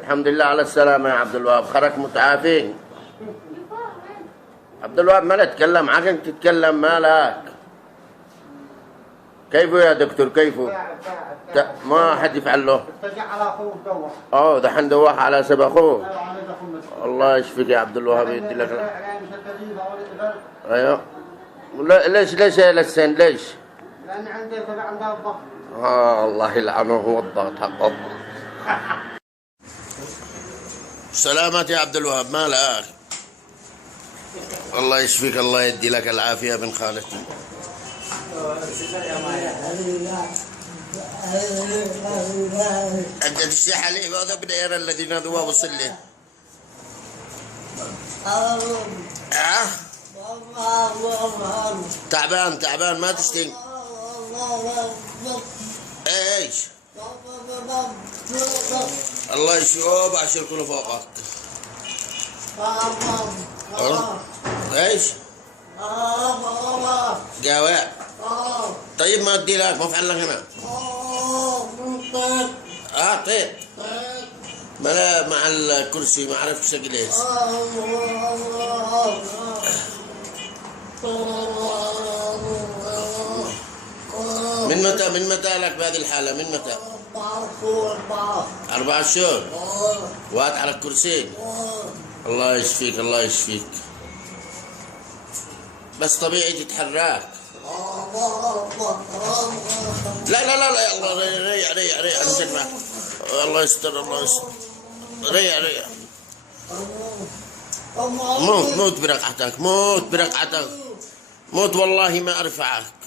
الحمد لله على السلامة يا عبد الوهاب، خرج متعافين. عبد الوهاب ما لا تتكلم، عشان تتكلم مالك؟ كيفه يا دكتور كيفه؟ ما حد يفعل له. اتجع على اخوه دوح. دحين دوح على سب اخوه. الله يشفيك يا عبد الوهاب يدي لك. ايوه. ليش يا لسان ليش؟ لان عندي تبع عندها الضغط. الله يلعنه، هو الضغط حق الله. سلامات يا عبد الوهاب، مالك؟ الله يشفيك، الله يدي لك العافية بن خالتي. أنت تشتي عليه وهذا بدأ الذي نادوا وصل له. تعبان ما تشتي. ايش؟ الله يشوف عشان كله فوقك. ايش؟ قهوة. طيب ما ادي لك، ما افعل لك انا. طيب. بلا مع الكرسي ما عرفت شكل ايش. من متى لك بهذه الحالة؟ من متى؟ 4 شهور. وقعت على الكرسي. الله يشفيك الله يشفيك. بس طبيعي تتحرك. لا يلا ريع انزل معك. الله يستر الله يستر. ريع موت برقعتك، موت والله ما ارفعك.